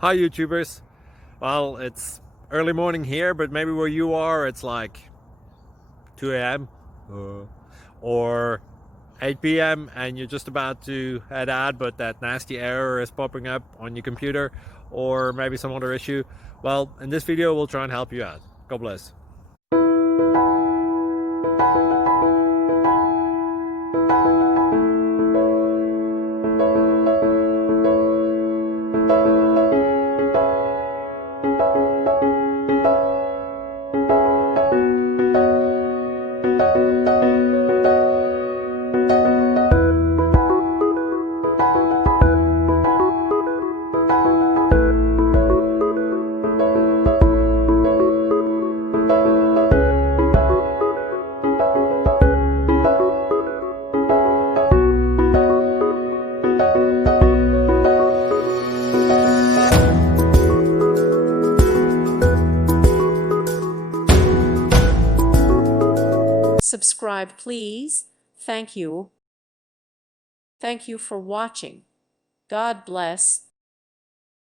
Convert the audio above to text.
Hi YouTubers. Well, it's early morning here, but maybe where you are it's like 2 a.m. Or 8 p.m. and you're just about to head out, but that nasty error is popping up on your computer, or maybe some other issue. Well, in this video we'll try and help you out. God bless. Subscribe, please. Thank you. Thank you for watching. God bless.